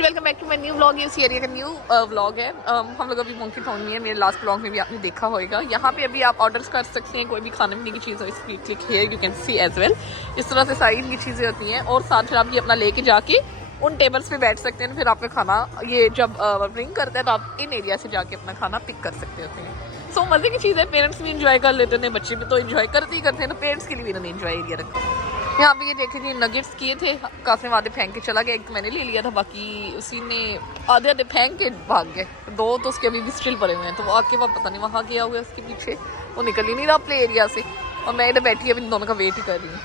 Hello welcome back to my new vlog. ये इस area का न्यू व्लॉग है। हम लोग अभी मंकी टाउन में है। मेरे लास्ट व्लॉग में भी आपने देखा होगा। यहाँ पे अभी आप ऑर्डर्स कर सकते हैं कोई भी खाने पीने की चीज़ हो। इस click here you can see as well. इस तरह से सारी इनकी चीज़ें होती हैं और साथ फिर आप ये अपना लेके जाके उन टेबल्स पे बैठ सकते हैं। फिर आपका खाना ये जब रिंग करता है तो आप इन एरिया से जाके अपना खाना पिक कर सकते होते हैं। सो मज़े की चीज़ है। पेरेंट्स भी इंजॉय कर लेते हैं, बच्चे भी तो इंजॉय करते ही करते हैं, तो पेरेंट्स के लिए भी इन्होंने इंजॉय एरिया रखा। यहाँ पे ये देखे जी नगेट्स किए थे, काफ़ी आधे फेंक के चला गया। एक तो मैंने ले लिया था, बाकी उसी ने आधे आधे फेंक के भाग गए। दो तो उसके अभी भी स्टिल पड़े हुए हैं, तो वो आके वहाँ पता नहीं वहाँ गया हुआ है उसके पीछे, वो निकल ही नहीं रहा प्ले एरिया से। और मैं इधर बैठी अभी इन दोनों का वेट ही कर रही हूँ।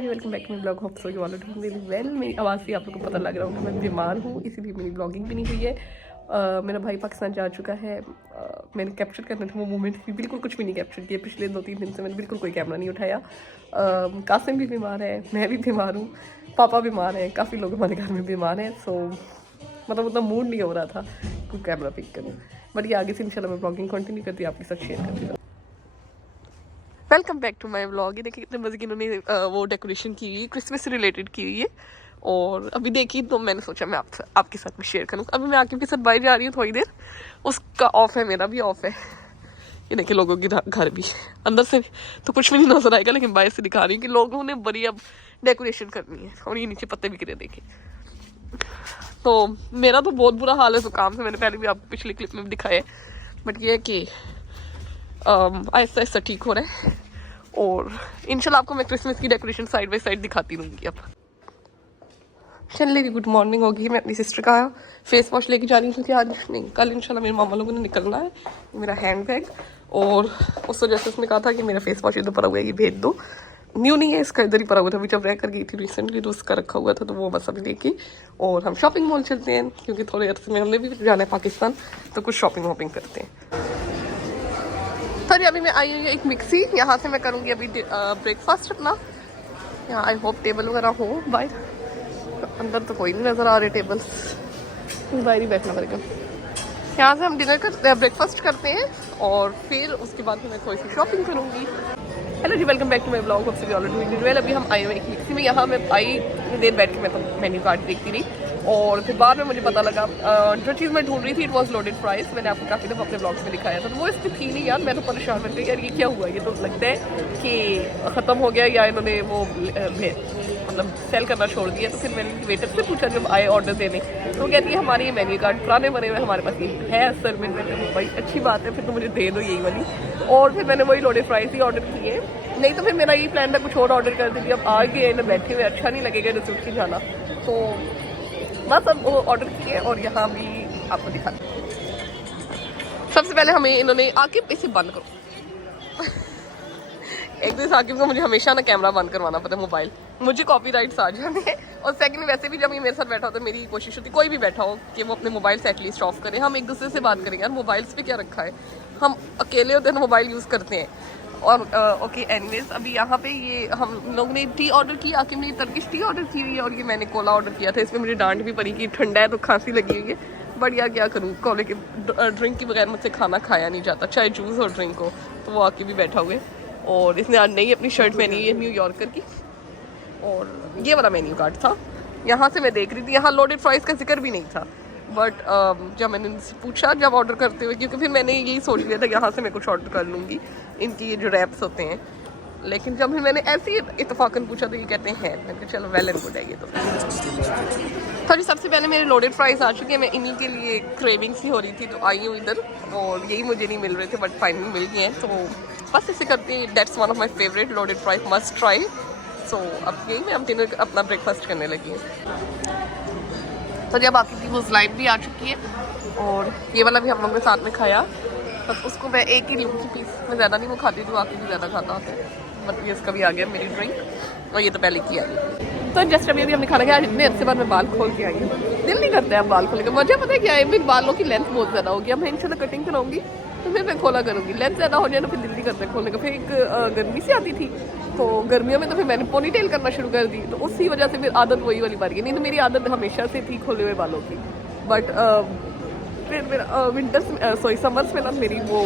Welcome back to my blog. Hope so you all are doing very well. मेरी आवाज़ से आप लोगों को पता लग रहा होगा मैं बीमार हूँ, इसीलिए मेरी ब्लॉगिंग भी नहीं हुई है। मेरा भाई पाकिस्तान जा चुका है। मैंने कैप्चर करने थे वो मोमेंट भी, बिल्कुल कुछ भी नहीं कैप्चर किया। पिछले 2-3 दिन से मैंने बिल्कुल कोई कैमरा नहीं उठाया। कासिम भी बीमार है, मैं भी बीमार हूँ, पापा बीमार हैं, काफ़ी लोग हमारे घर में बीमार हैं। सो मतलब उतना मूड नहीं हो रहा था कोई कैमरा पिक करना। बट ये आगे से इंशाल्लाह मैं ब्लॉगिंग कंटिन्यू करती हूँ, आपके साथ शेयर करती हूँ। Welcome back to my vlog. ये देखिए कितने मज़े की इन्होंने वो डेकोरेशन की हुई है, क्रिसमस से रिलेटेड की हुई है। और अभी देखी तो मैंने सोचा मैं आपके साथ भी शेयर करूँ। अभी मैं आकिब के साथ बाहर जा रही हूँ थोड़ी देर, उसका ऑफ है, मेरा भी ऑफ है। ये देखिए लोगों के घर भी, अंदर से तो कुछ भी नहीं नजर आएगा, लेकिन बाहर से दिखा रही हूँ कि लोगों ने बड़ी अब डेकोरेशन करनी है। और ये नीचे पत्ते भी गिरे देखे। तो मेरा तो बहुत बुरा हाल है जुकाम से, मैंने पहले भी आपको पिछली क्लिप में भी दिखाया है। बट ये है कि आहिस्ता आहिस्ता ठीक हो रहा है। और इंशाल्लाह आपको मैं क्रिसमस की डेकोरेशन साइड बाय साइड दिखाती रहूँगी। अब चलिए जी, गुड मॉर्निंग होगी। मैं अपनी सिस्टर का फेस वॉश लेके जा रही हूँ क्योंकि आज नहीं, कल इंशाल्लाह मेरे मामा लोगों ने निकलना है। मेरा हैंड बैग, और उस वजह से उसने कहा था कि मेरा फेस वॉश इधर पड़ा हुआ है, ये भेज दो। न्यू नहीं है, इसका इधर ही पड़ा हुआ था, जब रह कर गई थी रिसेंटली तो उसका रखा हुआ था, तो वो बस अभी लेके और हम शॉपिंग मॉल चलते हैं क्योंकि थोड़े अर्से में हमने भी जाना है पाकिस्तान, तो कुछ शॉपिंग वॉपिंग करते हैं। सर अभी मैं आई हुई एक मिक्सी, यहाँ से मैं करूँगी अभी ब्रेकफास्ट अपना। यहाँ आई होप टेबल वगैरह हो बाहर, अंदर तो कोई नहीं नज़र आ रहे टेबल्स, बाहर ही बैठना पड़ेगा। यहाँ से हम ब्रेकफास्ट करते हैं और फिर उसके बाद मैं थोड़ी सी शॉपिंग करूँगी। हेलो जी, welcome back to my blog. सबसे ऑलरेडी डूइंग वेल। अभी हम आए हुए एक मिक्सी में, यहाँ मैं आई देर बैठ के मैं तो मेन्यू कार्ड देखती रही, और फिर बाद में मुझे पता लगा जो चीज़ मैं ढूंढ रही थी इट वॉज लोडेड फ्राइज। मैंने आपको काफ़ी दफ़ा अपने ब्लॉग्स में दिखाया था, तो वो इसमें थी नहीं यार। मैं तो परेशान बन गई यार, ये क्या हुआ? ये तो लगता है कि ख़त्म हो गया या इन्होंने वो मतलब सेल करना छोड़ दिया। तो फिर मैंने वेटर से पूछा जब आए ऑर्डर देने, तो वो कहती है हमारे ये मेन्यू कार्ड पुराने बने हुए हमारे पास ये है सर। मैंने भाई अच्छी बात है, फिर तो मुझे दे दो यही वाली। और फिर मैंने वही लोडेड फ्राइज ही ऑर्डर किए, नहीं तो फिर मेरा यही प्लान था कुछ और ऑर्डर कर देती। अब आ गए ना बैठे हुए, अच्छा नहीं लगेगा रिसूट की जाना, तो बस अब वो ऑर्डर किए और यहाँ भी आपको दिखाते हैं। सबसे पहले हमें इन्होंने आकिब इसे बंद करो एक दिन आकिब को मुझे हमेशा ना कैमरा बंद करवाना पड़ता है, मोबाइल, मुझे कॉपीराइट्स आ जाने हैं। और सेकंड वैसे भी जब ये मेरे साथ बैठा होता है, मेरी कोशिश होती है कोई भी बैठा हो कि वो अपने मोबाइल से एटलीस्ट ऑफ करे, हम एक दूसरे से बात करें यार। मोबाइल्स पे क्या रखा है, हम अकेले होते हैं मोबाइल यूज़ करते हैं। और ओके एनीवेज, अभी यहाँ पे ये हम लोग ने टी ऑर्डर की, आकिब ने टर्किश टी ऑर्डर की हुई है और ये मैंने कोला ऑर्डर किया था। इसमें मुझे डांट भी पड़ी कि ठंडा है तो खांसी लगी हुई है, बट यार क्या करूँ, कोले के ड्रिंक के बगैर मुझसे खाना खाया नहीं जाता, चाहे जूस और ड्रिंक हो। तो वो आके भी बैठा हुए, और इसने आज नई अपनी शर्ट पहनी है न्यूयॉर्कर की, और ये वाला मेन्यू कार्ड था। यहाँ से मैं देख रही थी, यहाँ लोडेड फ्राइज का जिक्र भी नहीं था, बट जब मैंने इनसे पूछा जब ऑर्डर करते हुए, क्योंकि फिर मैंने यही सोच लिया था यहाँ से मैं कुछ ऑर्डर कर लूँगी, इनकी ये जो रैप्स होते हैं। लेकिन जब भी मैंने ऐसे ही इत्तेफाकन पूछा तो ये कहते हैं, मैंने कहा चलो वेल एंड गुड है ये तो जी। सबसे पहले मेरे लोडेड फ्राइज आ चुके हैं, मैं इन्हीं के लिए क्रेविंग सी हो रही थी तो आई हूँ इधर, और यही मुझे नहीं मिल रहे थे बट फाइनली मिल गए हैं। तो बस इसे करते हैं, that's one of my favourite loaded fries, must try. So अब यही मैं हम तीनों अपना ब्रेकफास्ट करने लगी हैं। तो जब आपकी वो स्लाइड भी आ चुकी है, और ये वाला भी हम लोगों के साथ में खाया। बस उसको मैं एक ही लूँगी पीस, मैं ज़्यादा नहीं वो खाती थी, बाकी भी ज़्यादा खाता होता है। बट ये इसका भी आ गया मेरी ड्रिंक, और ये तो पहले किया। तो जस्ट अभी हमने खाना खाया। इतने अच्छे बाद मैं बाल खोल के आई हूँ, दिल नहीं करता है बाल खोल के। मुझे पता है क्या है, मेरे बालों की लेंथ बहुत ज़्यादा होगी। अब मैं इंशाल्लाह कटिंग कराऊंगी तो फिर मैं खोला करूँगी। लेंथ ज़्यादा हो जाए तो फिर दिल नहीं करता खोलने का। फिर एक गर्मी से आती थी, तो गर्मियों में तो फिर मैंने पोनी टेल करना शुरू कर दी, तो उसी वजह से फिर आदत वही वाली बात गई। नहीं तो मेरी आदत हमेशा से थी खोले हुए बालों की। बट फिर विंटर्स सॉरी समर्स में ना मेरी वो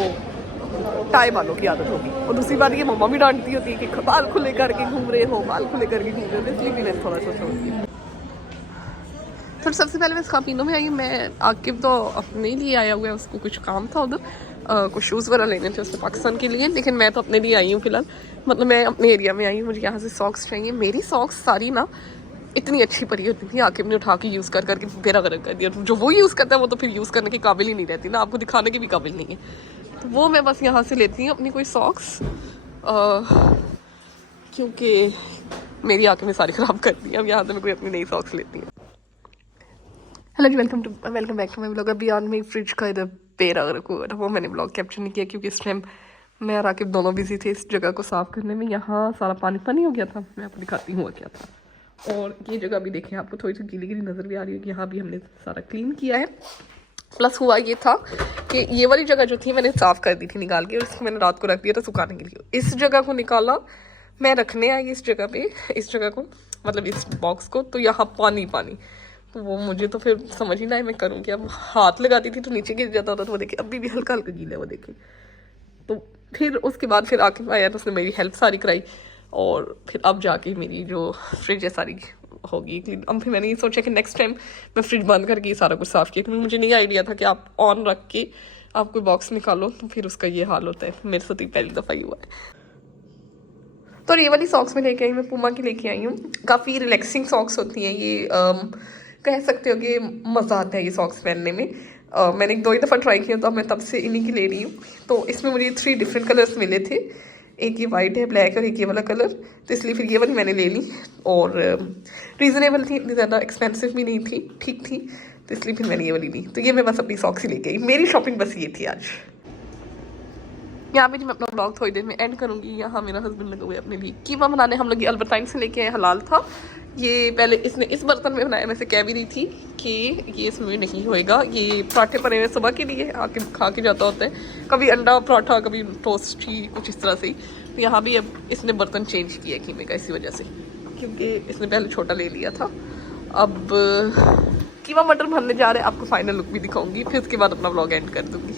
टाई बालों की आदत होगी। और दूसरी बात ये मम्मा भी डांटती होती है कि बाल खुले करके घूम रहे हो, बाल खुले करके घूम रहे हो, इसलिए भी मैंने थोड़ा सा छोड़ दिया। तो सबसे पहले मैं खापीनों में आई। मैं आकिब तो अपने लिए आया हुआ है, उसको कुछ काम था उधर, कुछ शूज़ वगैरह लेने थे उसने पाकिस्तान के लिए, लेकिन मैं तो अपने लिए आई हूँ फिलहाल। मतलब मैं अपने एरिया में आई हूँ, मुझे यहाँ से सॉक्स चाहिए। मेरी सॉक्स सारी ना इतनी अच्छी परी होती थी, आकिब ने उठा के यूज़ कर करके बेरा गर्क कर दिया। जो वो यूज़ करता है वो तो फिर यूज़ करने के काबिल ही नहीं रहती ना, आपको दिखाने के भी काबिल नहीं है। तो वो मैं बस यहाँ से लेती हूँ अपनी कोई सॉक्स, क्योंकि मेरी आंखें में सारी ख़राब कर दी। अब यहाँ से मैं कोई अपनी नई सॉक्स लेती हूँ। हेलो जी, welcome back to my blog. अभी ऑन मेरी फ्रिज का इधर पेड़ रखा हुआ था, वो मैंने ब्लॉग कैप्चर नहीं किया क्योंकि इस टाइम मैं और आकिब दोनों बिजी थे इस जगह को साफ़ करने में। यहाँ सारा पानी हो गया था, मैं आपको दिखाती हूँ क्या था। और ये जगह भी देखें, आपको थोड़ी सी गीली नज़र भी आ रही है कि यहाँ भी हमने सारा क्लीन किया है। प्लस हुआ ये था कि ये वाली जगह जो थी मैंने साफ़ कर दी थी निकाल के, और इसको मैंने रात को रख दिया था सुखाने के लिए। इस जगह को निकाला, मैं रखने आई इस जगह पे, इस जगह को मतलब इस बॉक्स को, तो यहाँ पानी तो वो मुझे तो फिर समझ ही ना आए मैं करूँ क्या। अब हाथ लगाती थी तो नीचे गिर जाता होता, तो वो देखिए अभी भी हल्का हल्का गीला है वो देखिए। तो फिर उसके बाद फिर आके आया तो उसने मेरी हेल्प सारी कराई, और फिर अब जाके मेरी जो फ्रिज है सारी होगी क्लीन। अब फिर मैंने ये सोचा कि नेक्स्ट टाइम मैं फ्रिज बंद करके ये सारा कुछ साफ़ किया, क्योंकि मुझे नहीं आइडिया था कि आप ऑन रख के आप कोई बॉक्स निकालो तो फिर उसका ये हाल होता है। मेरे साथ ही पहली दफ़ा ही हुआ है। तो ये वाली सॉक्स में लेके आई, मैं पूमा की लेके आई हूँ। काफ़ी रिलैक्सिंग सॉक्स होती हैं ये, कह सकते हो कि मज़ा आता है ये सॉक्स पहनने में। मैंने 1-2 ही दफ़ा ट्राई किया, तो मैं तब से इन्हीं की ले रही हूँ। तो इसमें मुझे 3 डिफरेंट कलर्स मिले थे, एक ये वाइट है, ब्लैक और एक ये वाला कलर, तो इसलिए फिर ये वाली मैंने ले ली। और रीज़नेबल थी, इतनी ज़्यादा एक्सपेंसिव भी नहीं थी, ठीक थी, तो इसलिए फिर मैंने ये वाली ली। तो ये मैं बस अपनी सॉक्स ही लेके आई। मेरी शॉपिंग बस ये थी आज। यहाँ पे जी मैं अपना ब्लॉग थोड़ी देर में एंड करूँगी। यहाँ मेरा हस्बैंड लगे हुए अपने लिए कीमा बनाने, हम लोग ये अल्बर्टाइन से लेके आए, हलाल था ये। पहले इसने इस बर्तन में बनाया, मैं से कह भी रही थी कि ये इसमें नहीं होएगा। ये पराठे परे हुए सुबह के लिए आके खा के जाता होता है, कभी अंडा पराठा कभी टोस्ट ही कुछ इस तरह से ही। तो यहाँ भी अब इसने बर्तन चेंज किया कीमे का इसी वजह से, क्योंकि इसने पहले छोटा ले लिया था। अब कीमा मटर भरने जा रहे हैं, आपको फाइनल लुक भी दिखाऊंगी, फिर उसके बाद अपना ब्लॉग एंड कर दूँगी।